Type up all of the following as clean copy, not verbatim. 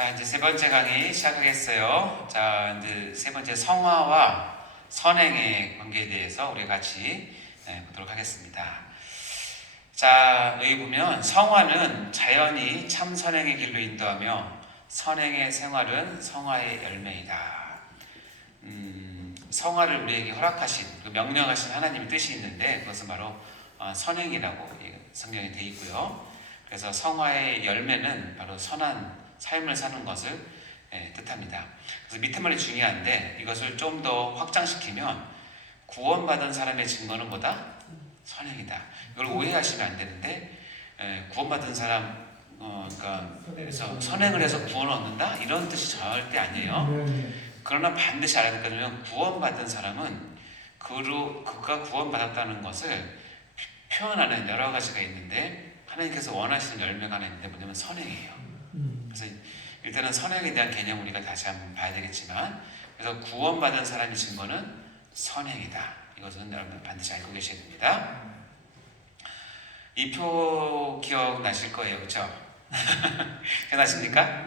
자, 이제 세 번째 강의 시작하겠어요. 자, 이제 세 번째 성화와 선행의 관계에 대해서 우리 같이 보도록 하겠습니다. 자, 여기 보면 성화는 자연이 참 선행의 길로 인도하며 선행의 생활은 성화의 열매이다. 성화를 우리에게 허락하신, 명령하신 하나님의 뜻이 있는데 그것은 바로 선행이라고 성경에 되어 있고요. 그래서 성화의 열매는 바로 선한 삶을 사는 것을 뜻합니다. 그래서 밑에 말이 중요한데 이것을 좀 더 확장시키면 구원받은 사람의 증거는 뭐다? 선행이다. 이걸 오해하시면 안 되는데 구원받은 사람 그러니까 선행을 해서 구원을 얻는다? 이런 뜻이 절대 아니에요. 그러나 반드시 알아야 될 것은 구원받은 사람은 그가 구원받았다는 것을 표현하는 여러 가지가 있는데 하나님께서 원하시는 열매가 하나 있는데 뭐냐면 선행이에요. 그래서 일단은 선행에 대한 개념 우리가 다시 한번 봐야 되겠지만, 그래서 구원받은 사람의 증거는 선행이다. 이것은 여러분 반드시 알고 계셔야 됩니다. 이 표 기억나실 거예요, 그렇죠? 기억나십니까?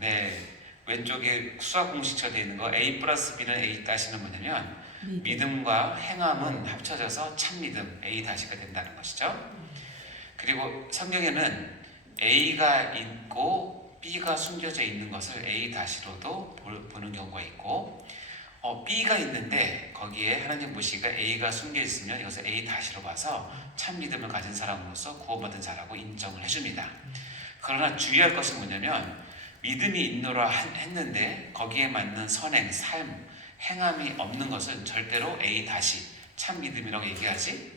네, 왼쪽에 수학 공식처럼 되어 있는 거 A 플러스 B는 A 다시는 뭐냐면 믿음과 행함은 합쳐져서 참믿음 A 다시가 된다는 것이죠. 그리고 성경에는 A가 있고 B가 숨겨져 있는 것을 A 다시로도 보는 경우가 있고 B가 있는데 거기에 하나님 보시기가 A가 숨겨 있으면 이것을 A 다시로 봐서 참 믿음을 가진 사람으로서 구원받은 자라고 인정을 해줍니다. 그러나 주의할 것은 뭐냐면 믿음이 있노라 했는데 거기에 맞는 선행, 삶, 행함이 없는 것은 절대로 A 다시 참 믿음이라고 얘기하지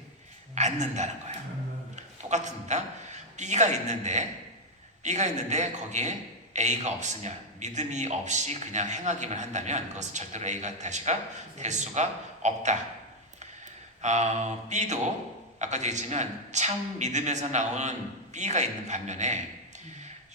않는다는 거예요. 똑같습니다. B가 있는데 거기에 A가 없으면 믿음이 없이 그냥 행하기만 한다면 그것은 절대로 A가 다시가 될 수가 없다. B도 아까도 얘기했지만 참 믿음에서 나오는 B가 있는 반면에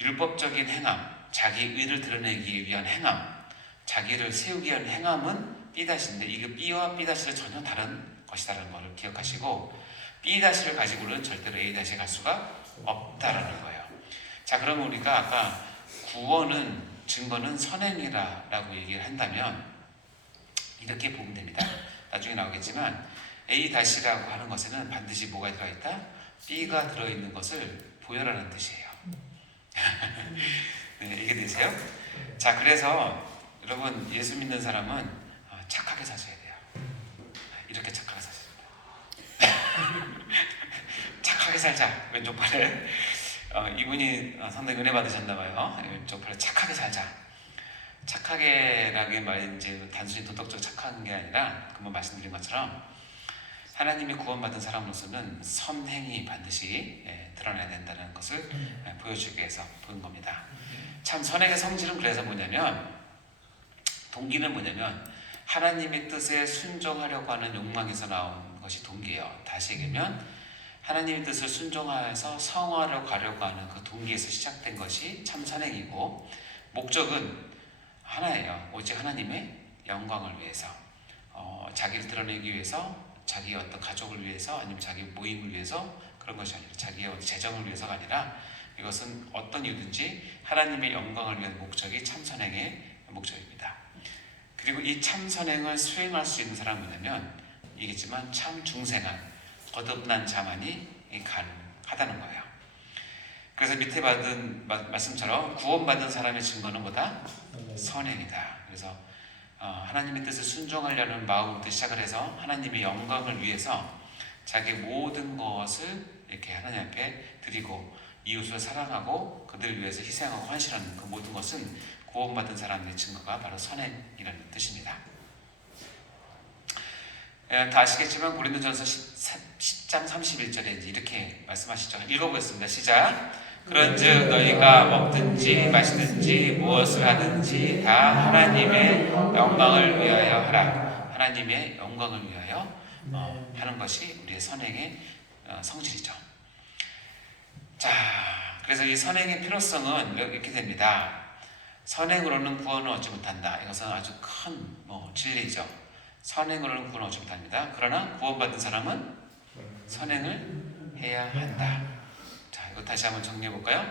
율법적인 행함, 자기 의를 드러내기 위한 행함, 자기를 세우기 위한 행함은 B-인데 이게 B와 B-는 전혀 다른 것이다라는 것을 기억하시고 B-를 가지고는 절대로 A-에 갈 수가 없다라는 거예요. 자, 그러면 우리가 아까 구원은 증거는 선행이라고 얘기를 한다면 이렇게 보면 됩니다. 나중에 나오겠지만 A-라고 하는 것에는 반드시 뭐가 들어있다? B가 들어있는 것을 보여라는 뜻이에요. 네, 이게 되세요? 자, 그래서 여러분 예수 믿는 사람은 착하게 사셔야 돼요. 이렇게 착하게 사셔야 돼요. 착하게 살자. 왼쪽 팔에 이분이 상당히 은혜 받으셨나봐요. 왼쪽 팔에 착하게 살자. 착하게라는 말이 이제 단순히 도덕적 착한 게 아니라 금방 말씀드린 것처럼 하나님이 구원받은 사람으로서는 선행이 반드시 드러나야 된다는 것을 보여주기 위해서 보는 겁니다. 참 선행의 성질은 그래서 뭐냐면 동기는 뭐냐면 하나님의 뜻에 순종하려고 하는 욕망에서 나온 것이 동기예요. 다시 얘기하면 하나님의 뜻을 순종하여서 성화로 가려고 하는 그 동기에서 시작된 것이 참 선행이고 목적은 하나예요. 오직 하나님의 영광을 위해서 자기를 드러내기 위해서 자기의 어떤 가족을 위해서 아니면 자기 모임을 위해서 그런 것이 아니라 자기의 재정을 위해서가 아니라 이것은 어떤 이유든지 하나님의 영광을 위한 목적이 참 선행의 목적입니다. 그리고 이 참 선행을 수행할 수 있는 사람은 뭐냐면 이겠지만 참 중생한 거듭난 자만이 가능하다는 거예요. 그래서 밑에 받은 말씀처럼 구원받은 사람의 증거는 뭐다? 선행이다. 그래서 하나님의 뜻을 순종하려는 마음부터 시작을 해서 하나님의 영광을 위해서 자기 모든 것을 이렇게 하나님 앞에 드리고 이웃을 사랑하고 그들을 위해서 희생하고 헌신하는 그 모든 것은 구원받은 사람의 증거가 바로 선행이라는 뜻입니다. 다 아시겠지만 고린도전서 10장 31절에 이렇게 말씀하시죠. 읽어보겠습니다. 시작. 그런즉 너희가 먹든지 마시든지 무엇을 하든지 다 하나님의 영광을 위하여 하라. 하나님의 영광을 위하여 하는 것이 우리의 선행의 성질이죠. 자, 그래서 이 선행의 필요성은 이렇게 됩니다. 선행으로는 구원을 얻지 못한다. 이것은 아주 큰 진리죠. 선행으로는 구원을 얻지 못합니다. 그러나 구원받은 사람은 선행을 해야 한다. 자, 이거 다시 한번 정리해 볼까요?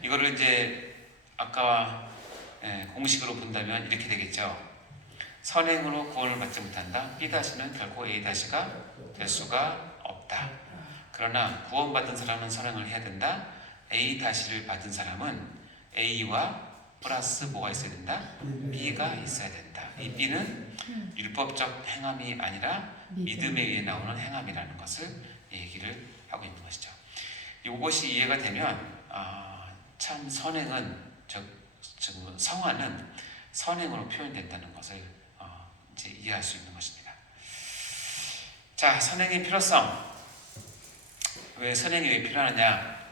이거를 이제 아까 공식으로 본다면 이렇게 되겠죠. 선행으로 구원을 받지 못한다. B-는 결코 A-가 될 수가 없다. 그러나 구원받은 사람은 선행을 해야 된다. A-를 받은 사람은 A와 플러스 뭐가 있어야 된다? B가 있어야 된다. 이 B는 율법적 행함이 아니라 믿음에 의해 나오는 행함이라는 것을 얘기를 하고 있는 것이죠. 이것이 이해가 되면 참 선행은 성화는 선행으로 표현된다는 것을 이제 이해할 수 있는 것입니다. 자, 선행의 필요성. 왜 선행이 왜 필요하느냐?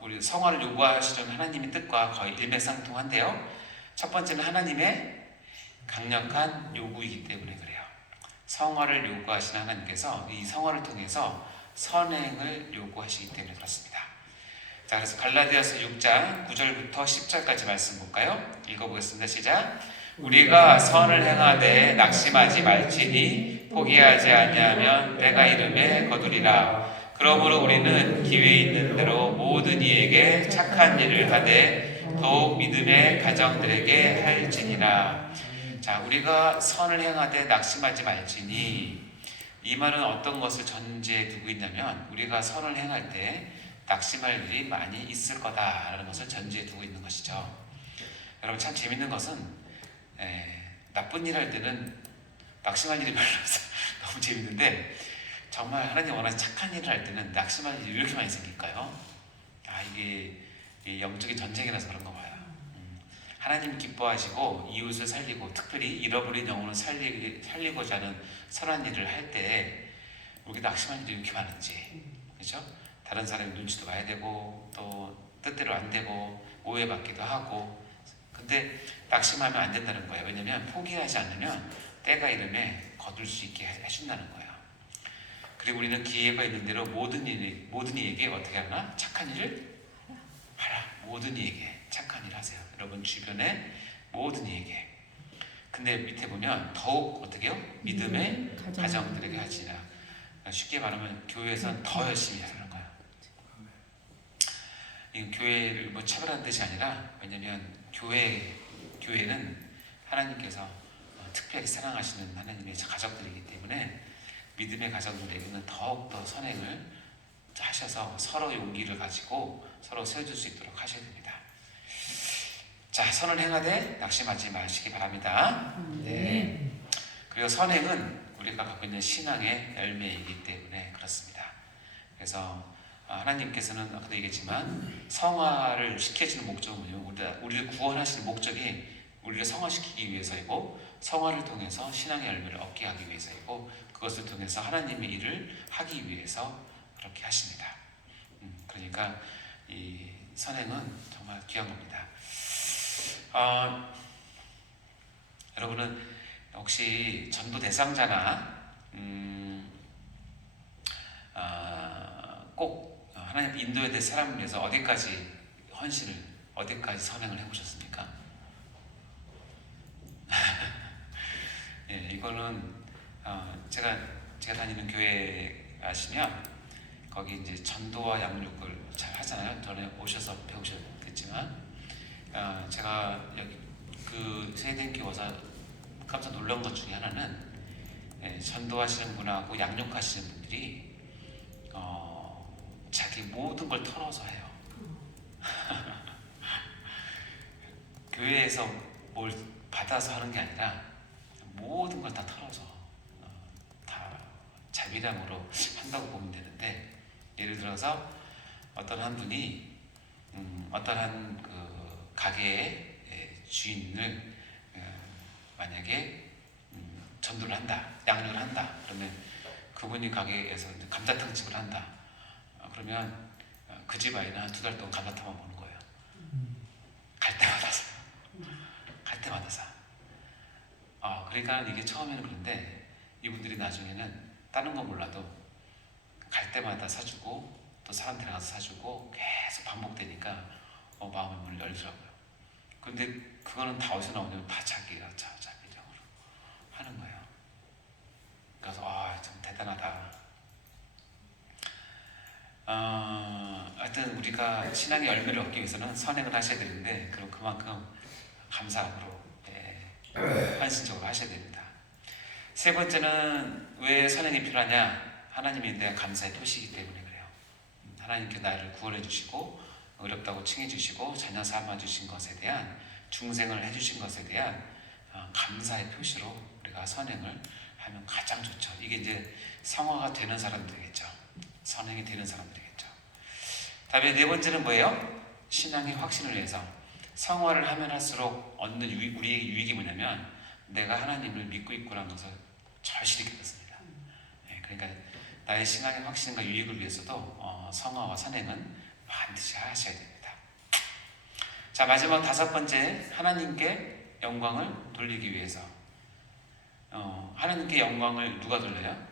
우리 성화를 요구하시려는 하나님의 뜻과 거의 일맥상통한데요. 첫 번째는 하나님의 강력한 요구이기 때문에 그래요. 성화를 요구하시는 하나님께서 이 성화를 통해서 선행을 요구하시기 때문에 그렇습니다. 자, 그래서 갈라디아서 6장 9절부터 10절까지 말씀 볼까요? 읽어보겠습니다. 시작. 우리가 선을 행하되 낙심하지 말지니 포기하지 아니하면 때가 이름에 거두리라. 그러므로 우리는 기회 있는 대로 모든 이에게 착한 일을 하되 더욱 믿음의 가정들에게 할지니라. 자, 우리가 선을 행하되 낙심하지 말지니, 이 말은 어떤 것을 전제에 두고 있냐면 우리가 선을 행할 때 낙심할 일이 많이 있을 거다라는 것을 전제에 두고 있는 것이죠. 여러분 참 재밌는 것은 나쁜 일 할 때는 낙심할 일이 별로 없어. 너무 재밌는데 정말 하나님 원하는 착한 일을 할 때는 낙심할 일이 왜 이렇게 많이 생길까요? 이게 영적인 전쟁이라서 그런가 봐요. 하나님 기뻐하시고 이웃을 살리고 특별히 잃어버린 영혼을 살리고자 하는 선한 일을 할 때 우리가 낙심할 일이 이렇게 많은지, 그렇죠? 다른 사람의 눈치도 봐야 되고 또 뜻대로 안 되고 오해받기도 하고. 근데 낙심하면 안 된다는 거예요. 왜냐하면 포기하지 않으면 때가 이름에 거둘 수 있게 해준다는 거예요. 그리고 우리는 기회가 있는 대로 모든 이에게 어떻게 하나? 착한 일을 하라. 모든 이에게 착한 일 하세요. 여러분 주변에 모든 이에게. 근데 밑에 보면 더욱 어떻게 해요? 믿음의 가정들에게 하지라. 쉽게 말하면 교회에서는 더 열심히 하는 거예요. 이 교회를 뭐 차별하는 뜻이 아니라, 왜냐하면 교회는 하나님께서 특별히 사랑하시는 하나님의 가족들이기 때문에 믿음의 가정들에게는 더욱더 선행을 하셔서 서로 용기를 가지고 서로 세워줄 수 있도록 하셔야 됩니다. 자, 선을 행하되 낙심하지 마시기 바랍니다. 네. 그리고 선행은 우리가 갖고 있는 신앙의 열매이기 때문에 그렇습니다. 그래서 하나님께서는 아까도 얘기했지만 성화를 시켜주는 목적은 우리를 구원하시는 목적이 우리를 성화시키기 위해서이고, 성화를 통해서 신앙의 열매를 얻게 하기 위해서이고, 그것을 통해서 하나님의 일을 하기 위해서 그렇게 하십니다. 그러니까 이 선행은 정말 귀한 겁니다. 여러분은 혹시 전도 대상자나 꼭 하나님 인도에 대해 사람을 위해서 어디까지 헌신을, 어디까지 선행을 해보셨습니까? 예, 이거는 제가 다니는 교회 아시면 거기 이제 전도와 양육을 잘 하잖아요. 전에 오셔서 배우셨겠지만 제가 여기 그 세대교회 와서 깜짝 놀란 것 중에 하나는 전도하시는 분하고 양육하시는 분들이 자기 모든 걸 털어서 해요. 교회에서 뭘 받아서 하는 게 아니라 모든 걸 다 털어서 다 자비량으로 한다고 보면 되는데, 예를 들어서 어떤 한 분이 어떤 한 그 가게의 주인을 만약에 전도를 한다, 양육을 한다, 그러면 그분이 가게에서 감자탕집을 한다. 그러면 그 집 아이는 한 2달 동안 감자탕만 보는 거예요. 갈 때마다 사. 갈 때마다 사. 그러니까 이게 처음에는 그런데 이분들이 나중에는 다른 건 몰라도 갈 때마다 사주고 또 사람 데려가서 사주고 계속 반복되니까 마음의 문을 열더라고요. 근데 그거는 다 어디서 나오냐면 다 자기가 자기적으로 하는 거예요. 그래서 참 대단하다. 하여튼 우리가 신앙의 열매를 얻기 위해서는 선행을 하셔야 되는데, 그럼 그만큼 감사함으로 헌신적으로 하셔야 됩니다. 세 번째는 왜 선행이 필요하냐? 하나님이 내 감사의 표시이기 때문에 그래요. 하나님께 나를 구원해 주시고 어렵다고 칭해 주시고 자녀 삼아 주신 것에 대한 중생을 해주신 것에 대한 감사의 표시로 우리가 선행을 하면 가장 좋죠. 이게 이제 성화가 되는 사람들이겠죠. 선행이 되는 사람들이겠죠. 다음에 네 번째는 뭐예요? 신앙의 확신을 위해서. 성화를 하면 할수록 얻는 우리의 유익이 뭐냐면 내가 하나님을 믿고 있구나 하는 것을 절실히 깨닫습니다. 그러니까 나의 신앙의 확신과 유익을 위해서도 성화와 선행은 반드시 하셔야 됩니다. 자, 마지막 다섯 번째, 하나님께 영광을 돌리기 위해서. 하나님께 영광을 누가 돌려요?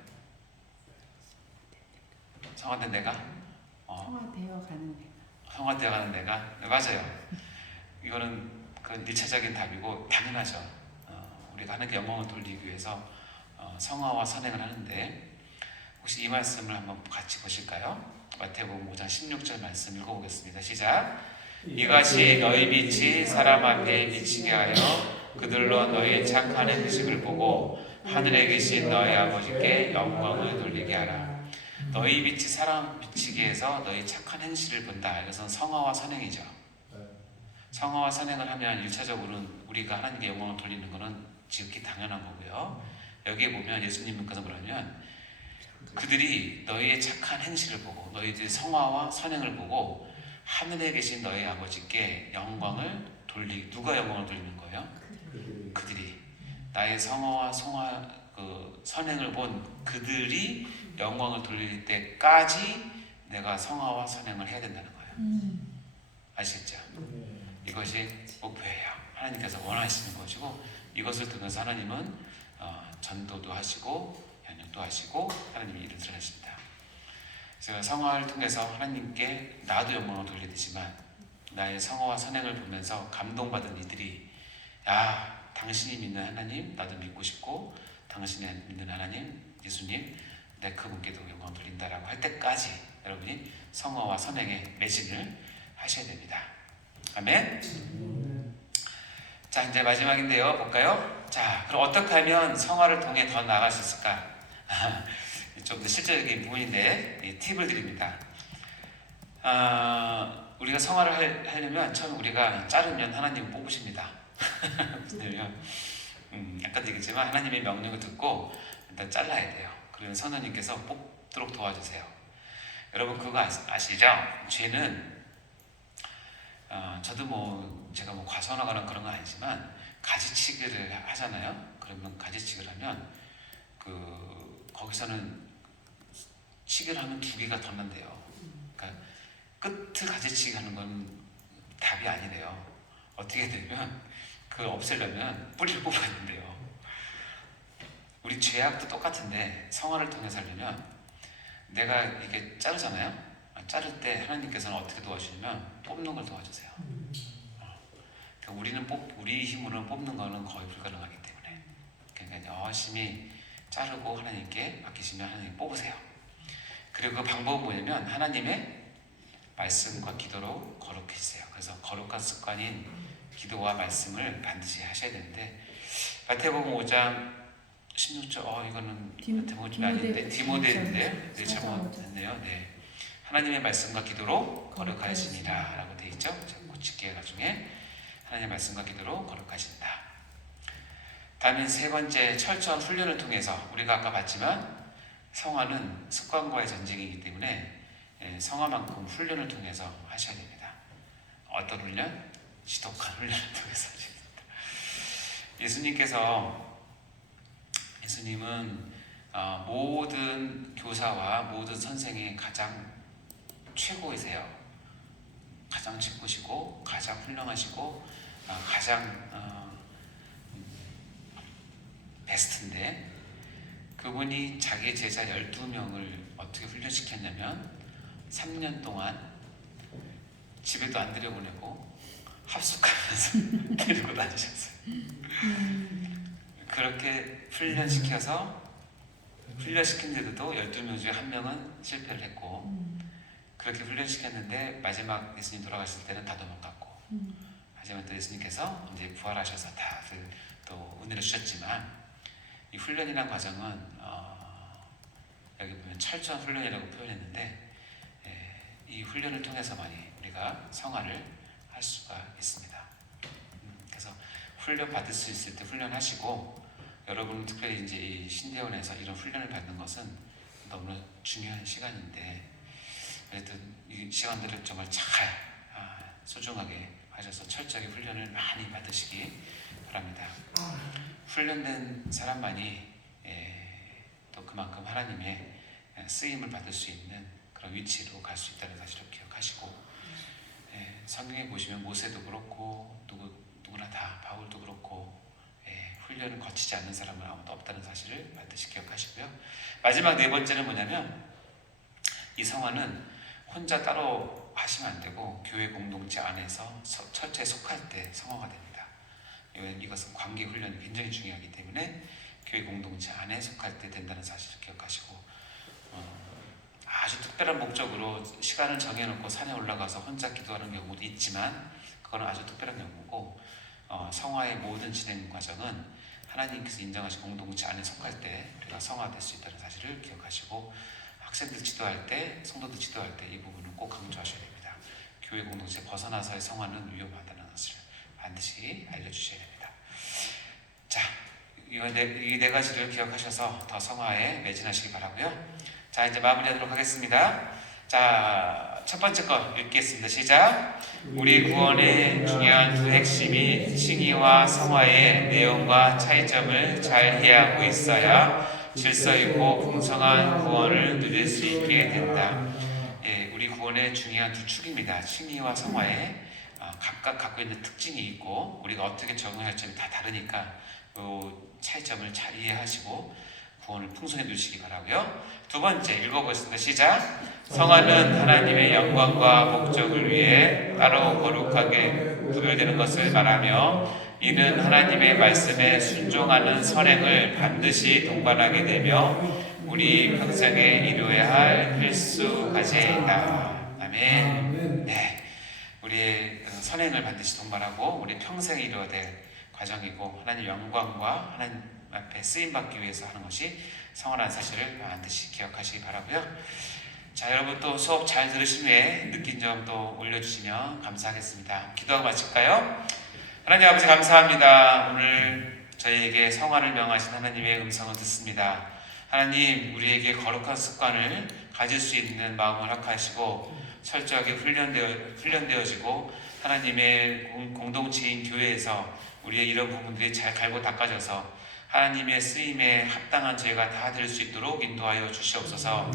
성화된 내가? 성화되어 가는 내가. 성화되어 가는 내가? 네, 맞아요. 이거는 그 1차적인 답이고 당연하죠. 우리가 하나님께 영광을 돌리기 위해서 성화와 선행을 하는데 혹시 이 말씀을 한번 같이 보실까요? 마태복음 5장 16절 말씀 읽어보겠습니다. 시작. 이같이 너희 빛이 사람 앞에 비치게 하여 그들로 너희의 착한 행실을 보고 하늘에 계신 너희 아버지께 영광을 돌리게 하라. 너희 빛이 사람 비치게 해서 너희 착한 행실을 본다. 이것은 성화와 선행이죠. 성화와 선행을 하면 1차적으로는 우리가 하나님께 영광을 돌리는 것은 지극히 당연한 거고요. 여기에 보면 예수님께서 뭐라면 그들이 너희의 착한 행실을 보고 너희들의 성화와 선행을 보고 하늘에 계신 너희 아버지께 영광을 누가 영광을 돌리는 거예요? 그들이 나의 성화와 선행을 본 그들이 영광을 돌릴 때까지 내가 성화와 선행을 해야 된다는 거예요. 아시겠죠? 이것이 목표예요. 하나님께서 원하시는 것이고 이것을 통해서 하나님은 전도도 하시고 또 하시고 하나님이 일을 드러내십니다. 그래서 성화를 통해서 하나님께 나도 영광을 돌리듯이만 나의 성화와 선행을 보면서 감동받은 이들이 당신이 믿는 하나님 나도 믿고 싶고 당신이 믿는 하나님 예수님 내 그분께도 영광을 돌린다라고 할 때까지 여러분이 성화와 선행에 매진을 하셔야 됩니다. 아멘. 자, 이제 마지막인데요. 볼까요? 자, 그럼 어떻게 하면 성화를 통해 더 나아갈 수 있을까? 좀 더 실제적인 부분인데 팁을 드립니다. 우리가 성화를 하려면 처음 우리가 자르면 하나님 뽑으십니다. 왜냐면 아까도 얘기했지만 하나님의 명령을 듣고 일단 잘라야 돼요. 그러면 선생님께서 뽑도록 도와주세요. 여러분 그거 아시죠? 죄는 저도 제가 과선화가는 그런 건 아니지만 가지치기를 하잖아요. 그러면 가지치기를 하면 거기서는 치기를 하면 두 개가 더 난대요. 그러니까 끝을 가지치기 하는 건 답이 아니래요. 어떻게 되면 그걸 없애려면 뿌리를 뽑아야 된대요. 우리 죄악도 똑같은데 성화를 통해 살려면 내가 이게 자르잖아요. 자를 때 하나님께서는 어떻게 도와주시냐면 뽑는 걸 도와주세요. 그러니까 우리 힘으로는 뽑는 거는 거의 불가능하기 때문에 그러니까 열심히 자르고 하나님께 맡기시면 하나님 뽑으세요. 그리고 그 방법은 뭐냐면 하나님의 말씀과 기도로 거룩해지세요. 그래서 거룩한 습관인 기도와 말씀을 반드시 하셔야 되는데 마태복음 5장 16절 이거는 마태복음 좀 아닌데 디모데인데 잘못했네요. 네. 하나님의 말씀과 기도로 거룩하시니라 라고 되어 있죠. 고치기가 중에 하나님의 말씀과 기도로 거룩하신다. 다음에 세 번째 철저한 훈련을 통해서 우리가 아까 봤지만 성화는 습관과의 전쟁이기 때문에 성화만큼 훈련을 통해서 하셔야 됩니다. 어떤 훈련? 지독한 훈련을 통해서 하셔야 됩니다. 예수님은 모든 교사와 모든 선생의 가장 최고이세요. 가장 최고시고 가장 훌륭하시고 가장 베스트인데 그분이 자기 제자 12명을 어떻게 훈련시켰냐면 3년 동안 집에도 안 들여보내고 합숙하면서 데리고 다니셨어요. 그렇게 훈련시킨데도 12명 중에 한 명은 실패를 했고 그렇게 훈련시켰는데 마지막 예수님 돌아가실 때는 다 도망갔고 하지만 또 예수님께서 이제 부활하셔서 다들 또 은혜를 주셨지만 이 훈련이라는 과정은 여기 보면 철저한 훈련이라고 표현했는데 이 훈련을 통해서만이 우리가 성화를 할 수가 있습니다. 그래서 훈련 받을 수 있을 때 훈련하시고 여러분 특별히 이제 이 신대원에서 이런 훈련을 받는 것은 너무 중요한 시간인데 어쨌든 이 시간들을 정말 잘 소중하게 하셔서 철저하게 훈련을 많이 받으시기 바랍니다. 훈련된 사람만이 또 그만큼 하나님의 쓰임을 받을 수 있는 그런 위치로 갈 수 있다는 사실을 기억하시고 성경에 보시면 모세도 그렇고 누구나 다 바울도 그렇고 훈련을 거치지 않는 사람은 아무도 없다는 사실을 반드시 기억하시고요. 마지막 네 번째는 뭐냐면 이 성화는 혼자 따로 하시면 안 되고 교회 공동체 안에서 철저히 속할 때 성화가 됩니다. 이것은 관계 훈련이 굉장히 중요하기 때문에 교회 공동체 안에 속할 때 된다는 사실을 기억하시고 아주 특별한 목적으로 시간을 정해놓고 산에 올라가서 혼자 기도하는 경우도 있지만 그거는 아주 특별한 경우고 성화의 모든 진행 과정은 하나님께서 인정하신 공동체 안에 속할 때 우리가 성화될 수 있다는 사실을 기억하시고 학생들 지도할 때, 성도들 지도할 때 이 부분은 꼭 강조하셔야 됩니다. 교회 공동체 벗어나서의 성화는 위험하다는 것을 반드시 알려주셔야 됩니다. 자, 이 네 가지를 기억하셔서 더 성화에 매진하시기 바라고요. 자, 이제 마무리하도록 하겠습니다. 자, 첫 번째 거 읽겠습니다. 시작. 우리 구원의 중요한 두 핵심이 칭의와 성화의 내용과 차이점을 잘 이해하고 있어야 질서 있고 풍성한 구원을 누릴 수 있게 된다. 우리 구원의 중요한 두 축입니다. 칭의와 성화의 각각 갖고 있는 특징이 있고 우리가 어떻게 적응할지는 다 다르니까 그 차이점을 잘 이해하시고 구원을 풍성히 누리시기 바라고요. 두 번째 읽어보겠습니다. 시작. 성화는 하나님의 영광과 목적을 위해 따로 거룩하게 구별되는 것을 말하며 이는 하나님의 말씀에 순종하는 선행을 반드시 동반하게 되며 우리 평생에 이루어야 할 필수 과제이다. 아멘. 네, 우리의 선행을 반드시 동반하고 우리 평생에 이루어야 될 과정이고 하나님 영광과 하나님 앞에 쓰임받기 위해서 하는 것이 성화라는 사실을 반드시 기억하시기 바라고요. 자, 여러분 또 수업 잘 들으신 후에 느낀 점 또 올려주시면 감사하겠습니다. 기도하고 마칠까요? 하나님 아버지 감사합니다. 오늘 저희에게 성화를 명하신 하나님의 음성을 듣습니다. 하나님 우리에게 거룩한 습관을 가질 수 있는 마음을 허락하시고 철저하게 훈련되어지고 하나님의 공동체인 교회에서 우리의 이런 부분들이 잘 갈고 닦아져서 하나님의 쓰임에 합당한 저희가 다 될 수 있도록 인도하여 주시옵소서.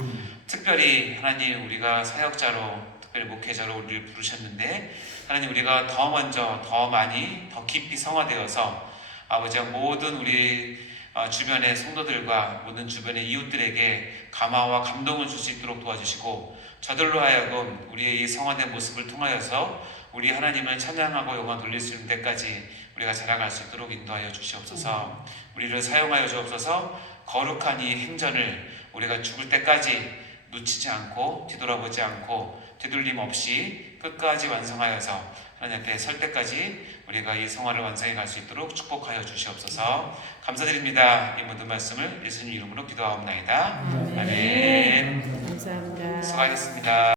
특별히 하나님 우리가 사역자로 특별히 목회자로 우리를 부르셨는데 하나님 우리가 더 먼저 더 많이 더 깊이 성화되어서 아버지와 모든 우리 주변의 성도들과 모든 주변의 이웃들에게 감화와 감동을 줄 수 있도록 도와주시고 저들로 하여금 우리의 이 성화된 모습을 통하여서 우리 하나님을 찬양하고 영광 돌릴 수 있는 데까지 우리가 자라갈 수 있도록 인도하여 주시옵소서. 우리를 사용하여 주옵소서. 거룩한 이 행전을 우리가 죽을 때까지 놓치지 않고 뒤돌아보지 않고 되돌림 없이 끝까지 완성하여서 하나님 앞에 설 때까지 우리가 이 성화를 완성해 갈 수 있도록 축복하여 주시옵소서. 감사드립니다. 이 모든 말씀을 예수님 이름으로 기도하옵나이다. 아멘. 감사합니다. 수고하셨습니다.